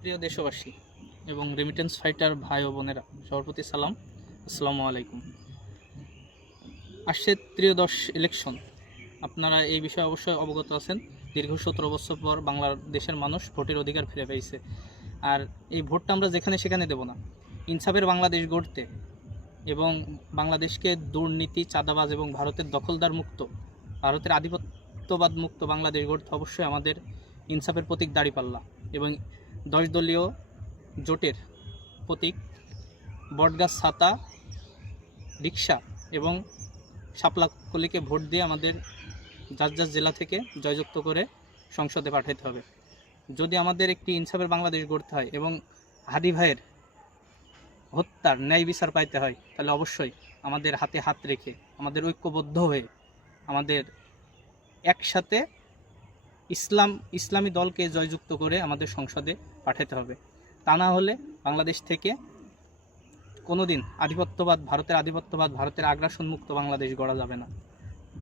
প্রিয় দেশবাসী এবং রেমিটেন্স ফাইটার ভাই ও বোনেরা, সবার প্রতি সালাম, আসসালামু আলাইকুম। আসছে ত্রয়োদশ ইলেকশন, আপনারা এই বিষয়ে অবশ্যই অবগত আছেন। দীর্ঘ 17 বছর পর বাংলাদেশের মানুষ ভোটের অধিকার ফিরে পেয়েছে। আর এই ভোটটা আমরা যেখানে সেখানে দেব না, ইনসাফের বাংলাদেশ গড়তে এবং বাংলাদেশকে দুর্নীতি, চাঁদাবাজ এবং ভারতের দখলদার মুক্ত, ভারতের আধিপত্যবাদ মুক্ত বাংলাদেশ গড়তে অবশ্যই আমাদের ইনসাফের প্রতীক দাঁড়িপাল্লা এবং 10 দলীয় জোটের প্রতীক বটগাছ, ছাতা, রিক্সা এবং শাপলা কলিকে ভোট দিয়ে আমাদের যার যার জেলা থেকে জয়যুক্ত করে সংসদে পাঠাতে হবে। যদি আমাদের একটি ইনসাফের বাংলাদেশ গড়তে হয় এবং হাদি ভাইয়ের হত্যার ন্যায় বিচার পাইতে হয়, তাহলে অবশ্যই আমাদের হাতে হাত রেখে, আমাদের ঐক্যবদ্ধ হয়ে, আমাদের একসাথে ইসলামী দলকে জয়যুক্ত করে আমাদের সংসদে পাঠাতে হবে। তা না হলে বাংলাদেশ থেকে কোনোদিন ভারতের আগ্রাসন মুক্ত বাংলাদেশ গড়া যাবে না।